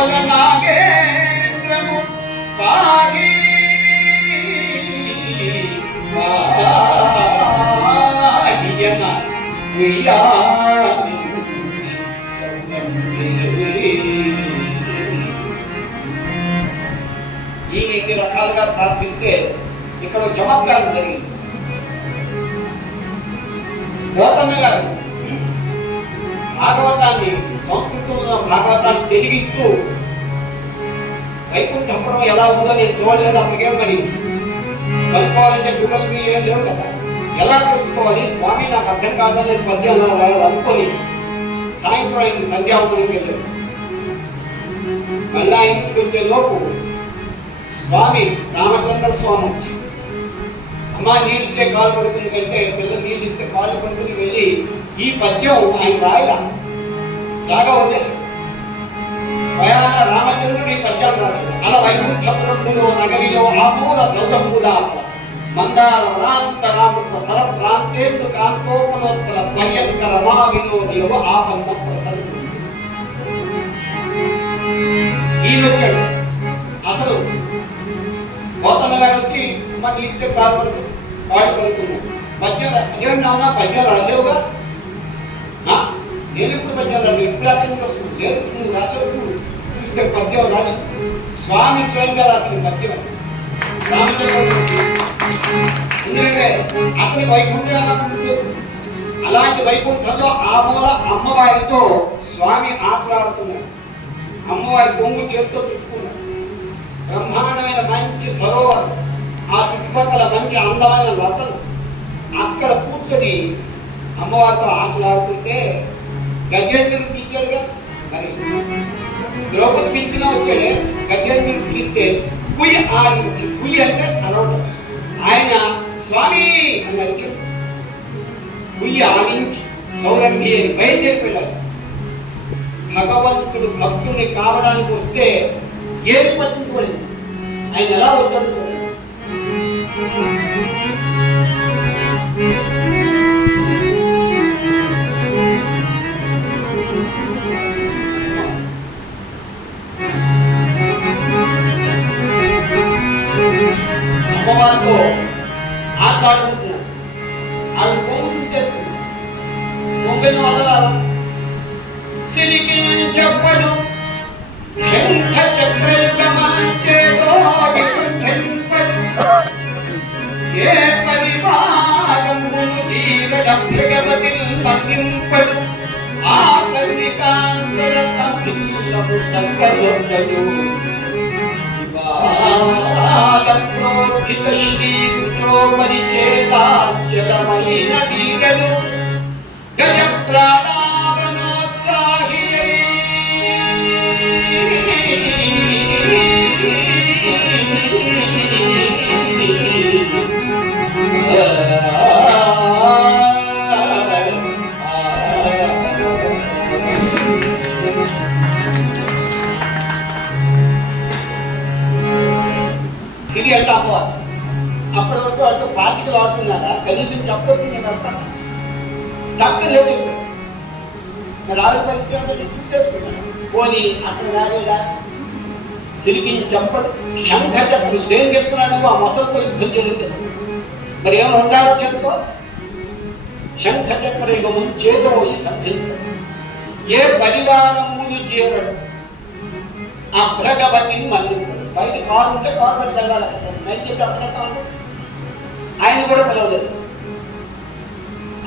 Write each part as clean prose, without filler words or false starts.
కవల నాగేంద్రము పాహి పాహియన ఉయ్యాలి ఈ ఇన్ని రకాలుగా ప్రార్థిస్తే ఇక్కడ చమత్కారం జరిగింది. గౌతమ్మ గారు భాగవతాన్ని సంస్కృతంలో భాగవతాన్ని తెలిగిస్తూ వైకుంఠపురం ఎలా ఉందో నేను చూడలేదు. అప్పటికే మరి కనుక్కోవాలంటే గూగుల్ మీ ఏం లేవు కదా, ఎలా తెలుసుకోవాలి? స్వామి నాకు అర్థం కాదని పద్యాలు అనుకొని సాయంత్రం ఆయనకి సంధ్యావందనం వెళ్ళాడు. మళ్ళీ ఆయన ఇంటికి వచ్చే లోపు స్వామి రామచంద్ర స్వామి వచ్చి, అమ్మా నీళ్ళిస్తే కాలు పడుతుంది కంటే పిల్లలు నీళ్ళు ఇస్తే కాళ్ళు పడుతుంది వెళ్ళి ఈ పద్యం ఆయన రాయల జాగా ఉద్దేశం స్వయాన రామచంద్రుడి పద్యాలు రాశాడు. అలా వైకుంఠపురంలో నగరిలో ఆమూల సౌరంభుడా మందార వనాంతరామృత సర ప్రాంతేందు కాంతోపలోత్తర భయంకర మా వినోదేవ ఆపన్న ప్రసన్న. ఈయనొచ్చాడు. అసలు గౌతమ్మ గారు వచ్చి మా నీటితో కాలు పడుకున్నాడు. పద్యం ఏమన్నా పద్యాలు రాసేవుగా? నేను ఇప్పుడు పద్యాలు రాసావు, ఇప్పుడు అక్కడి నుంచి వస్తుంది. లేదు నువ్వు రాసావు, చూస్తే పద్యం రాసి స్వామి స్వయంగా రాసిన పద్యం. ఎందుకంటే అతని వైకుంఠం ఎలా ఉంటుంది? అలాంటి వైకుంఠంలో ఆ మూల అమ్మవారితో స్వామి ఆటలాడుతున్నాడు. అమ్మవారి కొంగు చేతితో చుట్టుకున్నాడు. బ్రహ్మాండమైన మంచి సరోవరం, ఆ చుట్టుపక్కల మంచి అందమైన లతలు. అక్కడ కూర్చొని అమ్మవారితో ఆటలాడుతుంటే గజేంద్రుడు పిలిచాడుగా. మరి ద్రౌపది పిలిచినా వచ్చాడే, గజేంద్రుడు పిలిస్తే కుయ్యి ఆడించి, కుయ్యి అంటే అరవడం, ఆయన స్వామి అని అరిచాడు. కుయ్యి ఆడించి సౌరంభి అని బయలుదేరి వెళ్ళాడు. భగవంతుడు భక్తుడిని కావడానికి వస్తే ఏది పట్టించుకోలేదు. ఆయన ఎలా వచ్చాడు చూడండి. అమ్మవారితో ఆటలాడుకుంటున్నాడు. ఆవిడ కొంగు చేసుకుంటున్నాడు. కొంగను వదలాలి. సిరికి చెప్పడు శంఖ చక్రయుగమాచేదో విశుద్ధంపడు ఏ పరివారంబును జీవడం భగవతిల్ మన్నింపడు ఆ కన్నికాంతర తమిళము చక్కదొక్కడు ప్రోత్థిత శ్రీ కుచో పరిచేదాచలమైన వీడడు గజ ప్రాణావనోత్సాహి సిరి అంటే అమ్మవారు. అప్పటి వరకు అంటూ పాచికలు ఆడుతున్నారా? కనీసం చెప్పకుండా తక్కువ లేదు. మరి ఆవిడ పరిస్థితి అంటే చూసేసుకున్నాను. పోనీ అక్కడ రాలేడా? సిరికిని చెప్పడు శంఖ చక్రులు దేనికి చెప్తున్నాడు? ఆ మసలతో యుద్ధం జరిగింది. మరి ఏమైనా ఉండాలో చెప్తా. శంఖ చక్ర యుగము చేతో సంధించడు ఏ పరివారములు చేరడు ఆ భగవతిని మన్నింపడు. బయట కారు ఉంటే కారు పడి వెళ్ళాలి. నైచేత అర్థం ఆయన కూడా పిలవలేదు.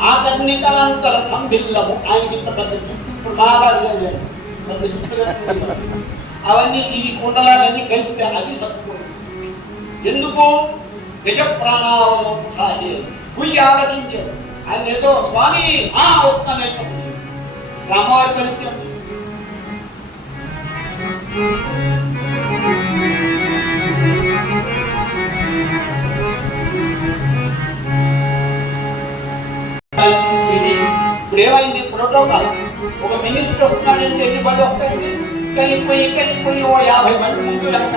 ఆ కన్నికాంతర తంబిల్లము ఆయనకి ఇంత పెద్ద చుట్టూ ఇప్పుడు బాగా పెద్ద చుట్టూ అవన్నీ ఈ కుండలాలన్నీ కలిసితే అది సత్తుకోండి. ఎందుకు? గజ ప్రాణావనోత్సాహి కుయ్యి ఆలకించాడు. ఆయన ఏదో స్వామి వస్తానే అమ్మవారి కలిసి ఇప్పుడు ఏమైంది? ప్రోటోకాల్. ఒక మినిస్టర్ వస్తున్నాడంటే ఎన్ని బండి వస్తాయండి? కలిపోయి ఓ 50 బండి ముందు కనుక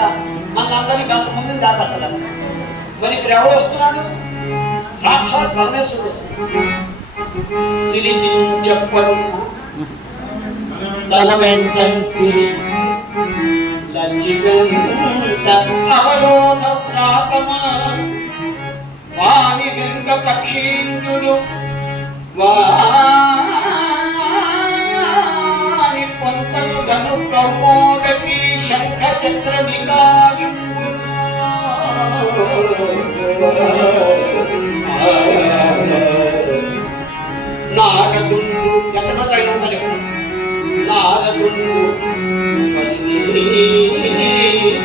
మన అందరినీ గంట ముందు దాటక్కడ. మరి ఇక్కడ ఎవరు వస్తున్నాడు? సాక్షాత్ పరమేశ్వరుడు వస్తున్నాడు. సిరి చెప్పడు తన వెంట సిరి అవరోధ ప్రాతమా వాణి గంగ పక్షీంద్రుడు వాణి పొంతను ధను కౌమోదకి శంఖ చక్ర వికారింపు నారదుండు ఎక్కడ నారదుండు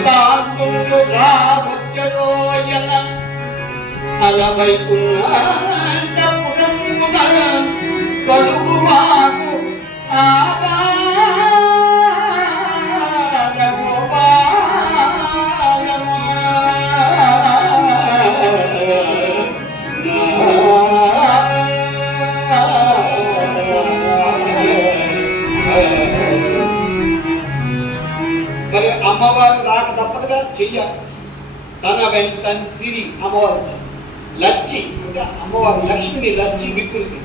కాంతుండు రావచ్చరోయన అలవైకున్నపురమున కలుగువాకు మరి అమ్మవారు రాక తప్పదుగా చెయ్యాలి. తన వెంట సిరి అమ్మవారు లచ్చి అంటే అమ్మవారు లక్ష్మిని లచ్చి వికృతి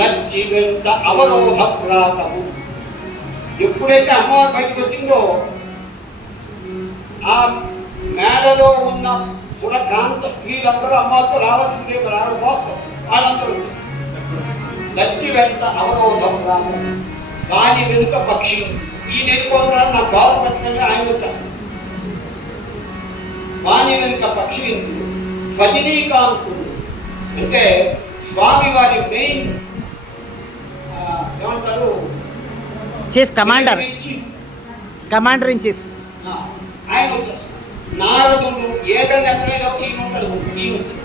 లచ్చి వెంట అవరోధ ప్రాతము. ఎప్పుడైతే అమ్మవారు బయటకు వచ్చిందో ఆ మేడలో ఉన్న పురకాంత స్త్రీలందరూ అమ్మవారితో రావాల్సిందే, రావడం మోసం వాళ్ళందరూ వచ్చారు. లచ్చి వెంట అవరోధ ప్రాతం వాణి వెనుక పక్షి ఈయన వెళ్ళిపోతున్నాడు నా గౌరవ పట్టుకుని ఆయన వచ్చేస్తాడు. వాణి వెనుక పక్షి ధ్వజినీకాంతుడు అంటే స్వామి వారి మెయిన్ ఏమంటారు చీఫ్ కమాండర్ ఇన్ చీఫ్ ఆయన వచ్చేస్తాడు. నారదుడు ఏదైనా ఎక్కడైనా ఈయన ఉంటాడు, ఈయన వచ్చాడు.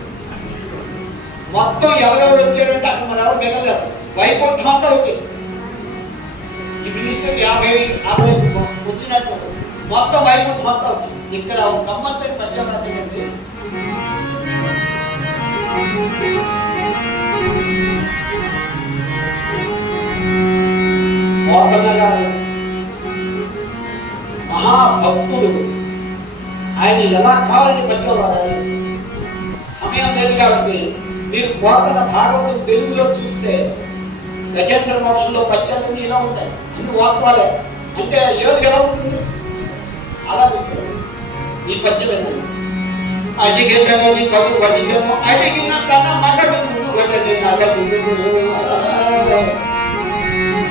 మొత్తం ఎవరెవరు వచ్చారంటే అక్కడ మరి ఎవరు మిగలేదు, వైకుంఠం అంతా వచ్చేసింది. ఈ మినిస్టర్ 50 వచ్చినట్టు మొత్తం వైకుంఠం అంతా వచ్చింది. ఇక్కడ గమ్మత్తని పద్యం రాసేయండి. మోహన గారు మహాభక్తుడు, ఆయన ఎలా కావాలని పద్యం రాశారు. సమయం లేదు కాబట్టి మీరు కోతన భాగవతం తెలుగులో చూస్తే గజేంద్ర మోక్షంలో పద్యాలన్నీ ఇలా ఉంటాయి, అన్ని వాక్వాలే. అంటే ఏది ఎలా ఉంటుంది అలా చెప్పారు. ఈ పద్యం ఏంటంటే అడిగేదని కడు వడిగము అడిగిన తన మగడు ముడుగడని నగడు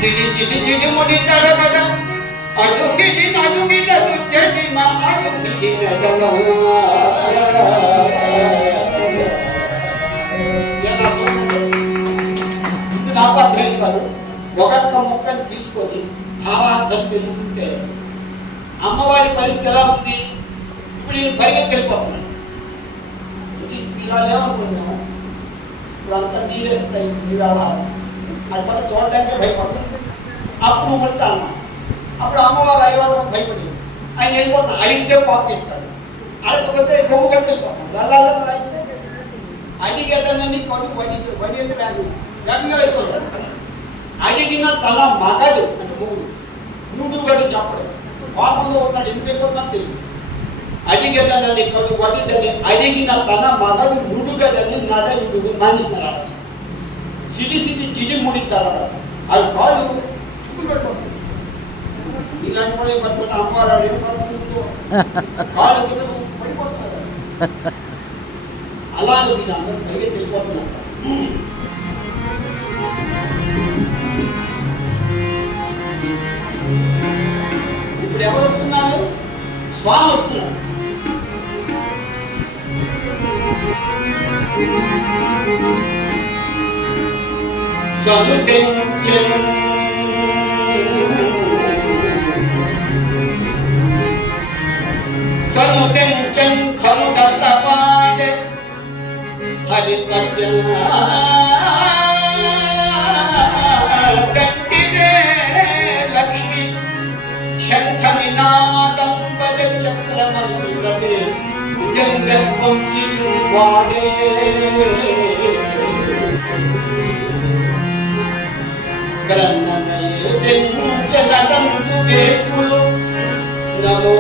సిడి సిడి జిడిముడి తడబడ అడుగిడి నడుగిడ దుచ్చడి మా అడుగిడి నగల నా పాత్రలు కాదు. ఒక్కొక్క ముక్కని తీసుకొని భావార్థం తెలుసుకుంటే అమ్మవారి పరిస్థితి ఎలా ఉంది. ఇప్పుడు నేను పరిగెత్తి వెళ్ళిపోతున్నాను, ఇలా ఏమనుకుంటున్నాను, ఇప్పుడు అంతా నీరేస్తాయి నీ వ్యవహారం అది పక్క చూడడానికి భయపడుతుంది. అప్పుడు ఉంటాను. అప్పుడు అమ్మవారు అయ్యవారు భయపడి ఆయన వెళ్ళిపోతాను. అడిగితే పాపిస్తాడు, అడగకపోతే కొమ్ము కట్టి వెళ్ళిపోతాను. వెళ్ళాలి అయితే అడిగేదనని కడుగు వడి అంటే వ్యాధి గట్టిగా వెళ్ళిపోతాడు. అడిగిన తన మగడు అంటే మూడు గడు చెప్పడం కోపంలో ఉన్నాడు, ఎందుకు వెళ్ళిపోతున్నా తెలియదు. అడిగేదనని కడు వడిదని అడిగిన తన మగడు నుడుగడని నడయుడు మనిషి సిడి సిడి జిడి ముడితాడు. అది కాళ్ళు చుట్టూ పెట్టుకుంటుంది. ఇలాంటి కూడా పట్టుకుంటే అమ్మవారు కాళ్ళు పడిపోతున్నారు. అలాగే మీరు అందరూ పరిగెత్తి వెళ్ళిపోతున్నారు. ఇప్పుడు ఎవరు వస్తున్నారు? స్వామి వస్తున్నారు. చను టెన్షన్ ఖను డల్లవాడే హరి గట్టివే లక్ష్మి శంఖ నినాదం పద చక్రమల్లవే భుజంగవంశి వాడే గ్రన్ననయే పెంచనటంచు వేపులు నమో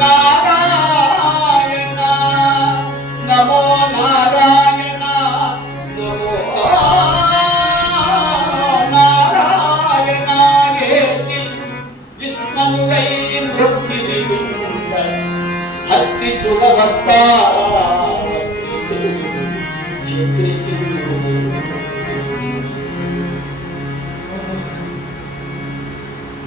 నారాయణ నమో నారాయణ నమో నారాయణ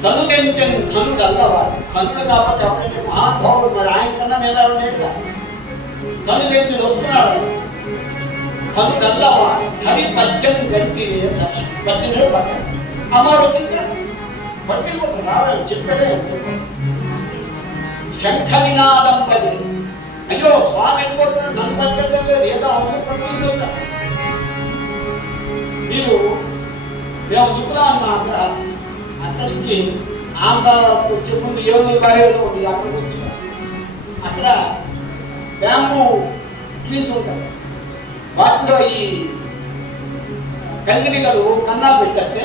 చదువుకెంచని ధనుడు అల్లవాడు. ధనుడు కాబట్టి ఎవరైతే మహానుభావుడు, మరి ఆయన కన్నా మేధావు లేడుగా. చదువుకెంచుడు వస్తున్నాడు. ధనుడు అల్లవాడు హరి పద్యం గట్టి పద్యం పక్కన అమ్మారు వచ్చింది పట్టుకెళ్ళిపోతుంది. రావాలి చెప్పాడే. శంఖ నినాదం పది. అయ్యో స్వామి వెళ్ళిపోతున్నాడు, నన్ను పట్టుకెళ్ళడం లేదు, ఏదో అవసరం పట్టుకుని వచ్చేస్తాను. మీరు మేము దుక్కుదాం అన్న అక్కడి నుంచి ఆంధ్రావాల్సి వచ్చే ముందు ఏదో బాగా ఉంది. అక్కడికి వచ్చి అక్కడ బ్యాంబూ ట్రీస్ ఉంటాయి. వాటిలో ఈ కంగిలిగలు కన్నాలు పెట్టేస్తే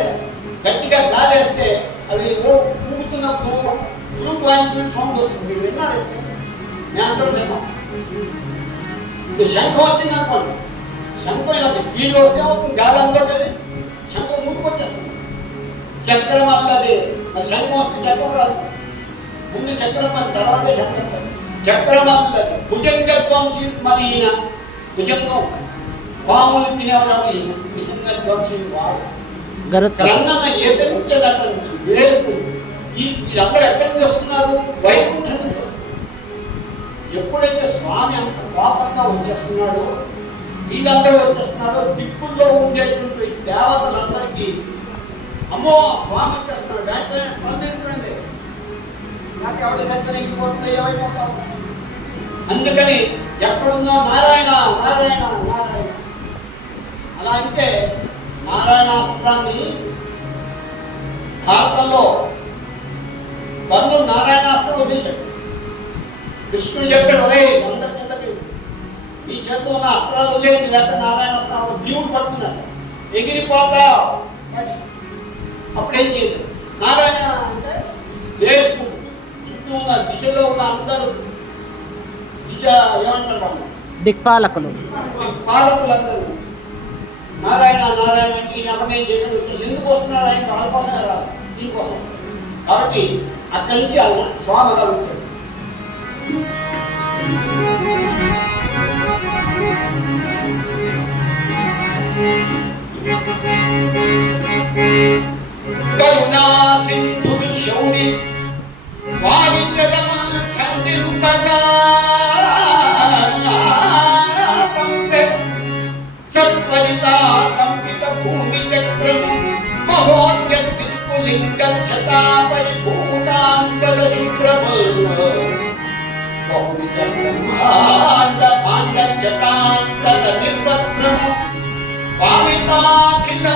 గట్టిగా గాలి వేస్తే అవి ఊగుతున్నప్పుడు ఫ్లూట్ వాయించిన సౌండ్ వస్తుంది. విన్నారు? నేను అంటాను ఇప్పుడు శంఖం వచ్చింది అనుకోండి, శంఖం ఇలా స్పీడ్ వస్తే గాలి అందరూ శంఖం మూటుకొచ్చేస్తుంది. చక్రం అల్లదే. మరి శంఖం వస్తే చక్రం రాదు. ముందు చక్రం అని తర్వాతే చక్రం. చక్రం అల్లదే భుజంగత్వంశీ. మరి ఈయన భుజంగం పాములు తినేవాడు. ఈయన భుజంగత్వంశీ వాడు. గ్రంథన ఏటం నుంచి అక్కడి నుంచి వేరుకు వీళ్ళందరూ ఎక్కడి నుంచి వస్తున్నారు? వైకుంఠం నుంచి వస్తున్నారు. ఎప్పుడైతే స్వామి అంత కోపంగా వచ్చేస్తున్నాడో, వీళ్ళందరూ వచ్చేస్తున్నారో, దిక్కుల్లో ఉండేటువంటి దేవతలందరికీ అమ్మో స్వామి వచ్చేస్తున్నాడు, వెంటనే పలదించండి, నాకు ఎవరి వెంటనే ఇంకోటి ఏమైపోతాం. అందుకని ఎక్కడున్నా నారాయణ నారాయణ నారాయణ. అలా అంటే నారాయణాస్త్రాన్ని భారతంలో కర్ణుడు నారాయణాస్త్రం వదిలేశాడు. కృష్ణుడు చెప్పాడు, ఒరే అందరి కిందకి ఈ చేతిలో ఉన్న అస్త్రాలు వదిలేయండి, లేకపోతే నారాయణాస్త్రం జీవుడు పడుతున్నాడు, ఎగిరిపోతావు. అప్పుడేం చేయదు. నారాయణ అంటే వేపు చుట్టూ ఉన్న దిశలో ఉన్న అందరూ దిశ ఏమంటారు వాళ్ళు? దిక్పాలకులు. దిక్పాలకులందరూ నారాయణ నారాయణ అంటే ఈయన అమ్మేం చేయడం వచ్చాడు. ఎందుకు వస్తున్నాడు? ఆయన వాళ్ళ కోసమే రాదు, దీనికోసం వస్తాడు. కాబట్టి అక్కడి నుంచి ఆయన స్వామిగా వచ్చాడు. కరుణా సింధుడు శౌరి వాయుజగమ ఖండింపగా సత్వరితా కంపిత భూమి చక్రము మహోద్యక్తి స్ఫులింగ ఛతా పరిభూతాంగల శుభ్రమల్ల బహువిధ బ్రహ్మాండ భాండ ఛతాంతర నిర్వత్రము పాలితాఖిల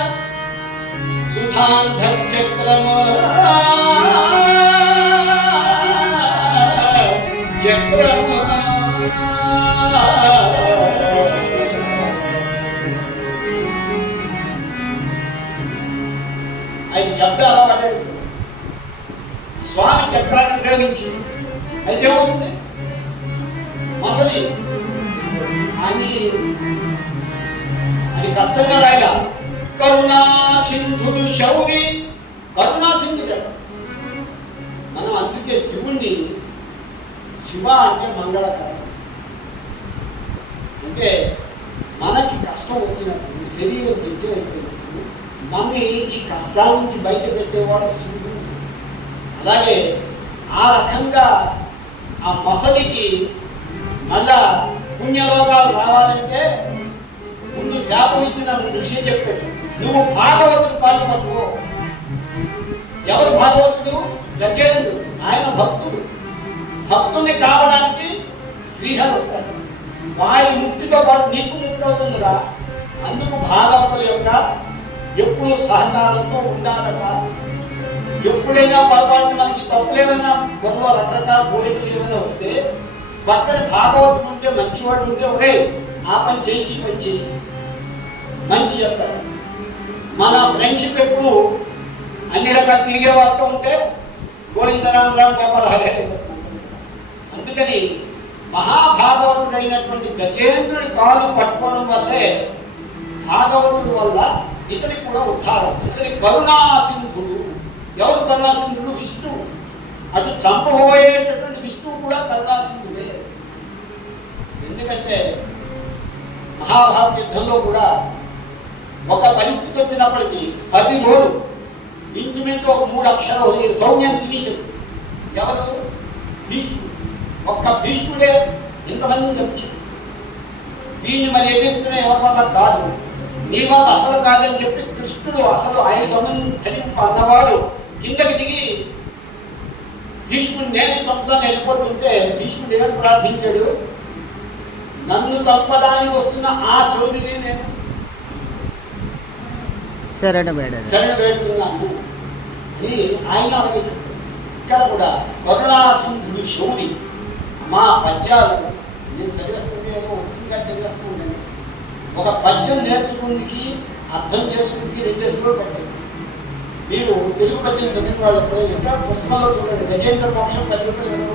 సుధాంధశ్చక్రమ చక్రమ. ఐదు శబ్దాలు పడ్డాడు స్వామి. చక్రాన్ని ఉపయోగించి అయితే ఏమవుతుంది? మసలి అది కష్టంగా రాయలా. కరుణా సింధుడు శౌరి. కరుణా సింధుడు మనం అందుకే శివుణ్ణి శివ అంటే మంగళకరం. అంటే మనకి కష్టం వచ్చినప్పుడు, శరీరం దిగ్గైపోయినప్పుడు మనని ఈ కష్టాల నుంచి బయట పెట్టేవాడు శివుడు. అలాగే ఆ రకంగా ఆ మసలికి మళ్ళా పుణ్యలోకాలు రావాలంటే ముందు శాపం ఇచ్చిన ఋషి చెప్పాడు, నువ్వు భాగవతుడు పాలు పట్టుకో. ఎవరు భాగవతుడు? గజేంద్రుడు. ఆయన భక్తుడు. భక్తుడిని కావడానికి శ్రీహరి వస్తాడు. వాడి ముక్తితో పాటు నీకు ముక్తి అవుతుందిరా. అందుకు భాగవతుల యొక్క ఎప్పుడు సహకారంతో ఉండాలట. ఎప్పుడైనా పొరపాటు మనకి తప్పులేమైనా గొడవ రకరకాల కోరికలు ఏమైనా వస్తే పక్కన భాగవతుడు ఉంటే, మంచివాడు ఉంటే, ఒరే ఆ పని చెయ్యి, ఈ పని చెయ్యి, మంచి చెప్తారు. మన ఫ్రెండ్షిప్ ఎప్పుడు అన్ని రకాలు తిరిగే వాళ్ళతో ఉంటే గోవిందరామ రామ గోపాల హరే. అందుకని మహాభాగవతుడైనటువంటి గజేంద్రుడి కాలు పట్టుకోవడం వల్లే భాగవతుడు వల్ల ఇతనికి కూడా ఉద్ధారం. అందుకని కరుణాసింధుడు. ఎవరు కరుణాసింధుడు? విష్ణువు. అటు చంపబోయేటటువంటి విష్ణువు కూడా కరుణాసింధుడే. ఎందుకంటే మహాభారత యుద్ధంలో కూడా ఒక పరిస్థితి వచ్చినప్పటికీ 10 రోజులు ఇంచుమించు ఒక 3 అక్షరాలు సౌమ్యాన్ని తినేసింది. ఎవరు? భీష్ముడు. ఒక్క భీష్ముడే ఇంతమందిని చంపించాడు. వీడిని మరి ఎదుర్కొన్న ఎవరి వల్ల కాదు, నీ వల్ల అసలు కాదని చెప్పి కృష్ణుడు అసలు 500 కలిపి అన్నవాడు కిందకి దిగి భీష్ముడు నేను చంపుతాను వెళ్ళిపోతుంటే భీష్ముడు ఏమని ప్రార్థించాడు? నన్ను చంపడానికి వస్తున్న ఆ శౌర్యుని నేను శరణ వేడుతున్నాను అని ఆయన అలాగే చెప్తాడు. ఇక్కడ కూడా కరుణాసింధుడు శౌరి మా పద్యాలు నేను చదివేస్తుంటే ఏదో వచ్చిందిగా చదివేస్తూ ఉండండి. ఒక పద్యం నేర్చుకుందికి అర్థం చేసుకుందికి 2 రోజులు పట్టాయి. మీరు తెలుగు పద్యం చదివిన వాళ్ళు ఎప్పుడైనా పుస్తకంలో చూడండి, గజేంద్ర మోక్షం 10 రూపాయలు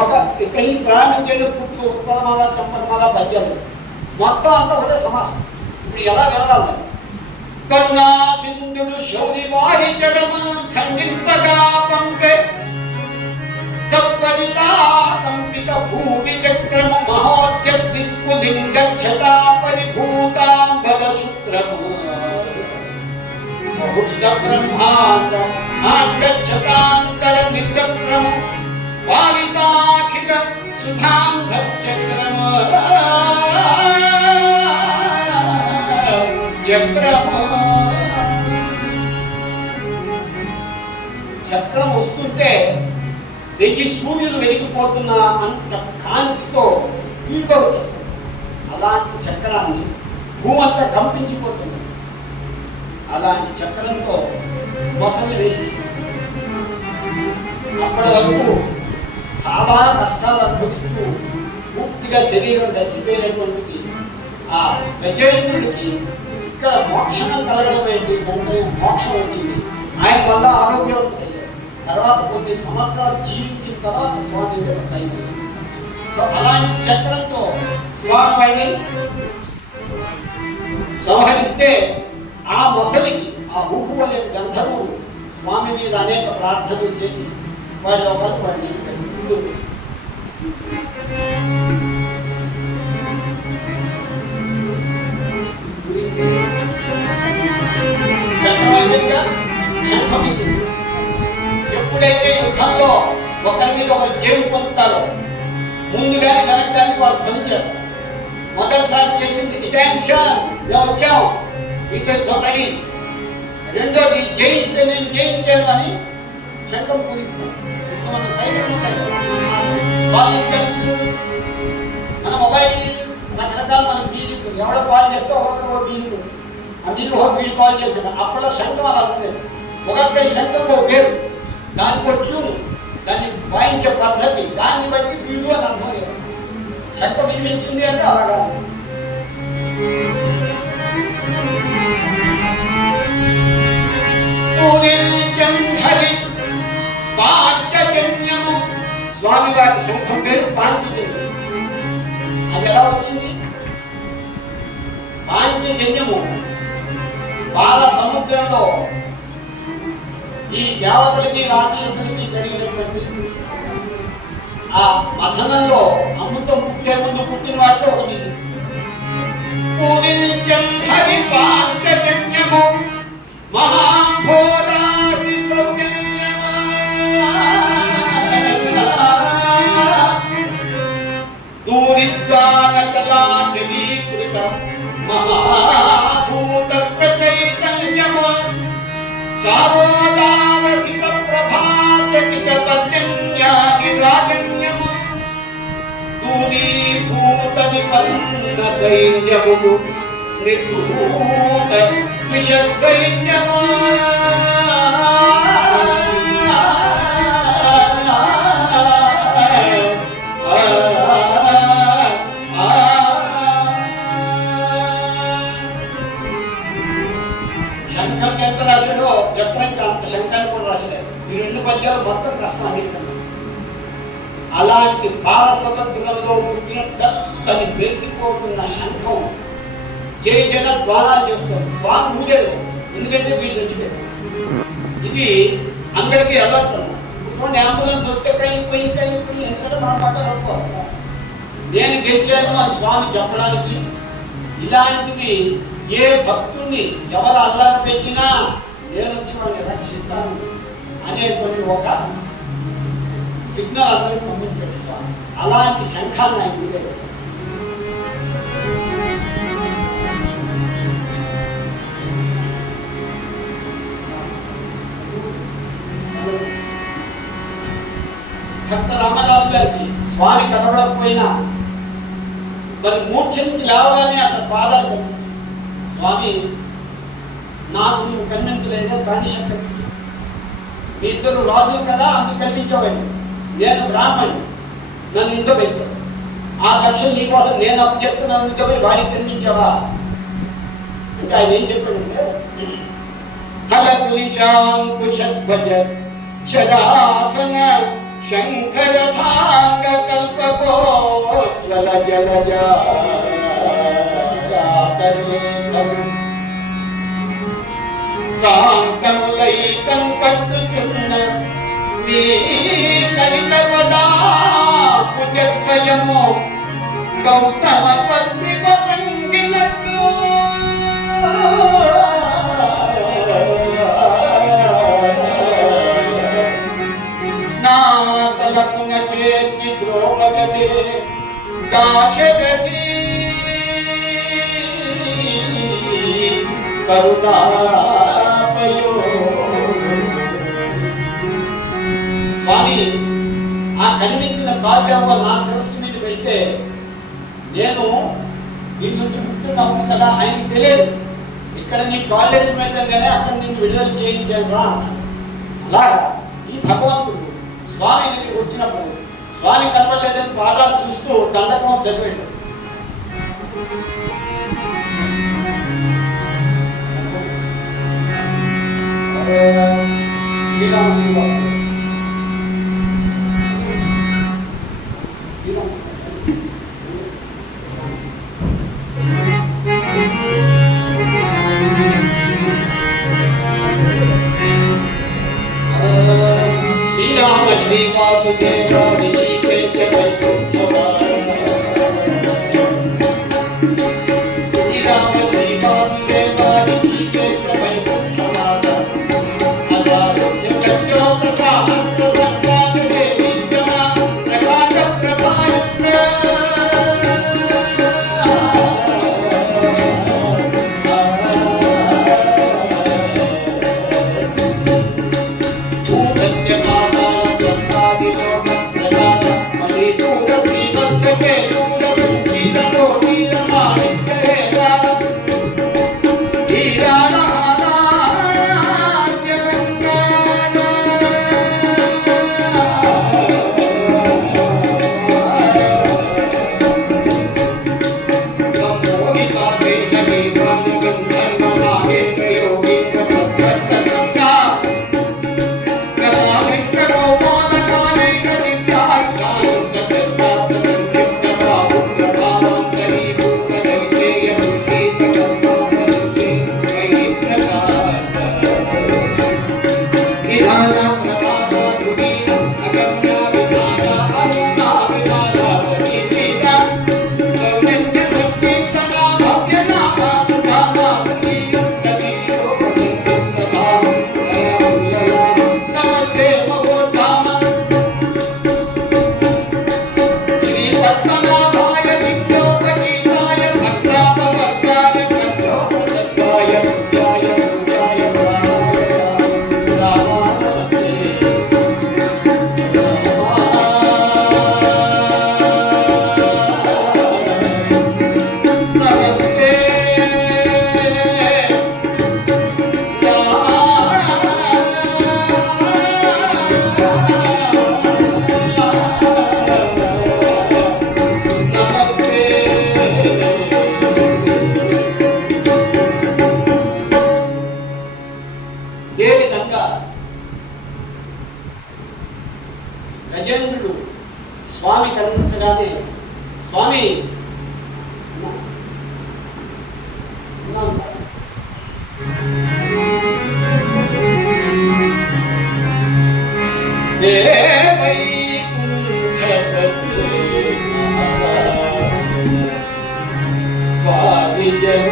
ఒక ఇక్కడ ఈ ప్రారంభించేది పూర్తిగా ఉత్పలమాల చంపనమాల పద్యాలు మొత్తం అంతా ఒకటే సమాసం. ఇప్పుడు ఎలా వినవాలి? కరుణా సింధుడు శౌరి వారి జడములు ఖండింపగా పంపే సత్వరితా కంపిత భూమి చక్రము మహోద్యస్ఫులింగచ్చతా పరిభూతాంబర శుక్రము బహుళ బ్రహ్మాండ ఆంగచ్చతాంతర నిత్యక్రము వాలితాఖిల సుధాంగ చక్రము చక్రం వస్తుంటే 1000 సూర్యులు వెలిగిపోతున్న అంత కాంతితో స్పీడ్గా వచ్చేస్తుంది. అలాంటి చక్రాన్ని భూమంతా కంపించిపోతుంది. అలాంటి చక్రంతో మొసలు వేసిస్తుంది. అప్పటి వరకు చాలా కష్టాలు అనుభవిస్తూ పూర్తిగా శరీరం దశిపోయినటువంటిది ఆ గజేంద్రుడికి ఇక్కడ మోక్షం కలగడం ఏంటి? దాంట్లో మోక్షం వచ్చింది. ఆయన వల్ల ఆరోగ్యవంతుడయ్యాడు. తర్వాత కొన్ని సంవత్సరాలు జీవించిన తర్వాత స్వామి అయింది. సో అలాంటి చక్రంతో స్వామిని సంహరిస్తే ఆ మొసలికి ఆ ఊహు అనే గంధర్వుడు స్వామి మీద అనేక ప్రార్థనలు చేసి వారి ఒకరు వాడిని ఎప్పుడైతే యుద్ధంలో ఒకరి మీద ఒకరు జేబు పొందుతారో ముందుగానే వెనక్కి వాళ్ళు పని చేస్తారు. మొదటిసారి చేసింది అటెన్షన్ వచ్చాం ఇక్కడ రెడీ, రెండోది జయించే నేను జయించాను అని శంఖం పూరిస్తాం. మన సైన్యం వాళ్ళు తెలుసు, మన మొబైల్ రకరకాల మనకు బీజీలు ఎవడో కాల్ చేస్తే ఒకరికో బీజీలు అందుకు ఒక వీళ్ళు కాల్ చేశాడు. అప్పట్లో శంఖం అలా ఉండేది. ఒకరి శంఖంలో పేరు, దానికి ఒక ట్యూను, దాన్ని వాయించే పద్ధతి, దాన్ని బట్టి వీడు అని అర్థం లేదు. శంఖం వినిపించింది అంటే అలాగా. స్వామి వారి శంఖం పేరు పాంచజన్యము. అది ఎలా వచ్చింది? పాంచజన్యము బాల సముద్రంలో ఈ దేవతలకి రాక్షసులకి కలిగినటువంటి ఆ మథనంలో అమృతం పుట్టే ముందు పుట్టిన వాటిలో ఒకటి హరి పాంచజన్యము మహాభోరాసి దూరిద్వానచలాచలీకృత మహాభూత చైతన్యము సారోదారసిక ప్రభాచకిత పర్జన్యాది రాజన్యము దూరీభూత విపన్న దైన్యము నిర్ధూత విషత్సైన్యము శంఖంకి ఎంత రాశాడో చక్రంకి అంత శంఖాన్ని కూడా రాసలేదు. ఈ 2 పద్యాలు మొత్తం కష్టం అన్నింటి. అలాంటి బాల సముద్రంలో పుట్టిన తెల్లని మెరిసిపోతున్న శంఖం జయ జన ద్వారాలు చేస్తుంది. స్వామి ఊరేరు, ఎందుకంటే వీళ్ళు తెచ్చిపోయారు. ఇది అందరికీ అలర్ట్. అంబులెన్స్ వస్తే కై ఎందుకంటే మన పక్కన నేను గెలిచాను అని స్వామి చెప్పడానికి, ఇలాంటివి ఏ భక్తుడిని ఎవరు అల్లరి పెట్టినా నేను వచ్చి వాళ్ళని రక్షిస్తాను అనేటువంటి ఒక సిగ్నల్ అందరికీ పంపించాడు స్వామి. అలాంటి శంఖాన్ని ఆయన దిగాడు. భక్త రామదాసు గారికి స్వామి కనబడకపోయినా మరి మూర్ఛ నుంచి లేవగానే అక్కడ పాదాలు కనిపించాయి. స్వామి, నాకు నువ్వు కనిపించలేదే, దాన్ని శంకర్ మీ ఇద్దరు రాజులు కదా, అందుకు కనిపించావండి. నేను బ్రాహ్మణి, నన్ను ఇంట్లో పెట్టావు. ఆ లక్ష్యం నీకోసం నేను అప్పు చేస్తున్నాను చెప్పి వాడికి కనిపించావా అంటే ఆయన ఏం చెప్పాడంటే, హలకులిశాంకుశధ్వజ శదాసన శంఖరథాంగ కల్పకోజ్వల జలజ సాంకములైకం పట్టుచున్న నీ కలిత పదాయము గౌతమ పత్రిక సంగినట్టు నా తలపున చేర్చి ద్రోపదే దాశరథి కరుణాపయో. స్వామి, ఆ కనిపించిన భాగ్యం నా శిరస్సు మీద పెడితే నేను దీని నుంచి ముక్తున్నాను కదా, ఆయనకి తెలియదు. ఇక్కడ నీ కాలేజ్ పెట్టగానే అక్కడ నేను విడుదల చేయించాను రా. అలా ఈ భగవంతుడు స్వామి దగ్గరికి వచ్చినప్పుడు స్వామి కనబడలేదని పాదాలు చూస్తూ దండకం చదివాడు. శ్రీరామ శ్రీవాసు శ్రీరామ శ్రీవాసుదేవ శ్రీరామ శ్రీవాసుదేవ గజేంద్రుడు స్వామి కనిపించగానే, స్వామి దేవై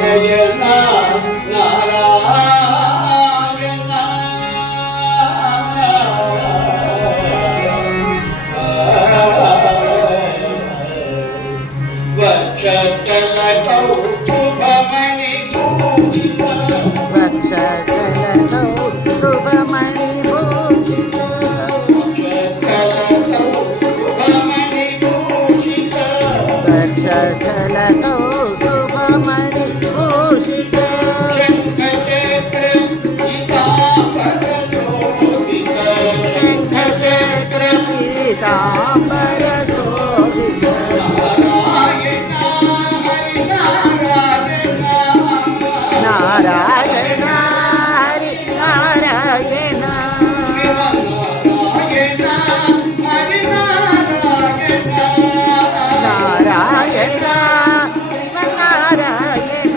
నయన నారాయణ వక్షస్థల కౌస్తుభమణి భూషిత వక్షస్థలతో శుభమణి భూషిత వక్షస్థలతో శుభమణి భూషిత శంఖచక్ర పీతాంబర శోభిత నారాయణ హరి నారాయణ నారాయణ నారాయణ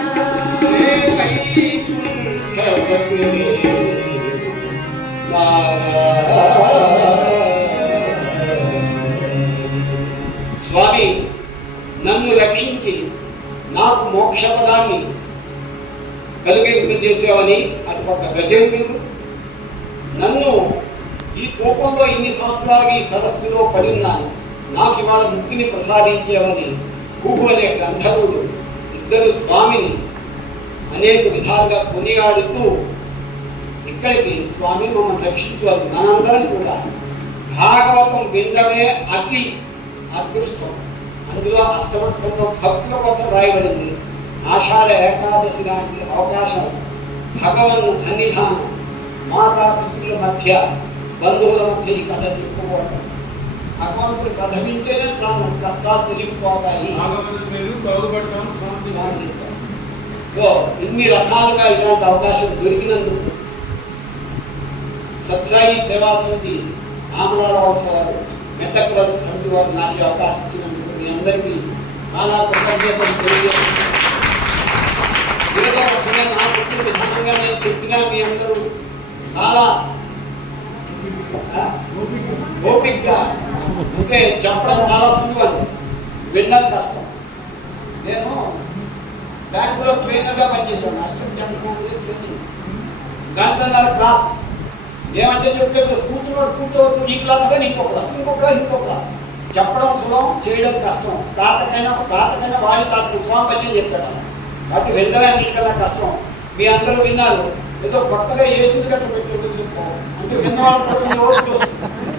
స్వామి నన్ను రక్షించి నాకు మోక్షపదాన్ని కలిగింపజేసేవని అటుపక్క గజేంద్రుడు నన్ను ఈ కోపంలో ఇన్ని సంవత్సరాలుగా ఈ సదస్సులో పడి ఉన్నాను, నాకు ఇవాళ ముక్తిని ప్రసాదించేవని కూపు అనే గంధర్వుడు ఇద్దరు స్వామిని అనేక విధాలుగా కొనియాడుతూ ఇక్కడికి స్వామి మమ్మల్ని రక్షించాలి. మనందరం కూడా భాగవతం వినడమే అతి అదృష్టం. అందులో అష్టమ స్కందం భక్తుల కోసం రాయబడింది. ఆషాఢ ఏకాదశి లాంటి అవకాశం, భగవన్ సన్నిధానం, మాతా పితృల మధ్య, బంధువుల మధ్య ఈ కథ చెప్పుకోవడం, భగవంతుడు కథ వింటేనే చాలు కష్టాలు తొలగిపోతాయి. ఇన్ని రకాలుగా ఇలాంటి అవకాశం దొరికినందుకు సత్సాయి సేవా సమితి ఆమలాడవలస వారు, మెట్టకవలస సమితి వారు నాకు అవకాశం ఇచ్చినందుకు మీ అందరికీ చాలా కృతజ్ఞతలు తెలియజేస్తున్నాను. నేను చెప్పినా మీ అందరూ చాలా ఓపికగా ఓకే చెప్పడం చాలా సులువు, వినడం కష్టం. నేను బ్యాంకులో ట్రైనర్గా పనిచేశాను, అసిస్టెంట్ జనరల్ మేనేజర్ ట్రైనింగ్. గంటన్నర క్లాస్ ఏమంటే చెప్పలేదు, కూర్చోవద్దు, ఈ క్లాస్ కానీ ఇంకో క్లాస్, ఇంకో క్లాస్. చెప్పడం సులభం, చేయడం కష్టం. తాతకైనా వాడి తాతకి స్వామి చెప్పాడు. కాబట్టి వినడమే అన్నిటికన్నా కష్టం. మీ అందరూ విన్నారు, ఏదో కొత్తగా ఏసీలు గట్ట పెట్టేది అంటే విన్నవాళ్ళు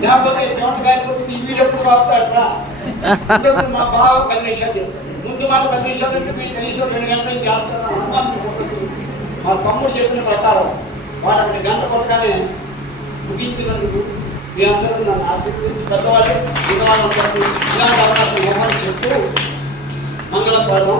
లేకపోతే చోట కాకపోతే ఈ వీడెప్పుడు వాపుతాడరా. మా బావ 10 నిమిషాలు చెప్తాడు, ముందు మాట 10 నిమిషాలు అంటే మీరు కనీసం 2 గంటలు చేస్తాను అనుమానం. మా తమ్ముడు చెప్పిన ప్రకారం వాడు అక్కడ గంట కొట్టగానే ముగించినందుకు మీ అందరూ నన్ను ఆశీర్వదించి పెద్దవాళ్ళు వినవాళ్ళందరూ ఇలాంటి అవకాశం ఇవ్వమని చెప్తూ మంగళపడడం.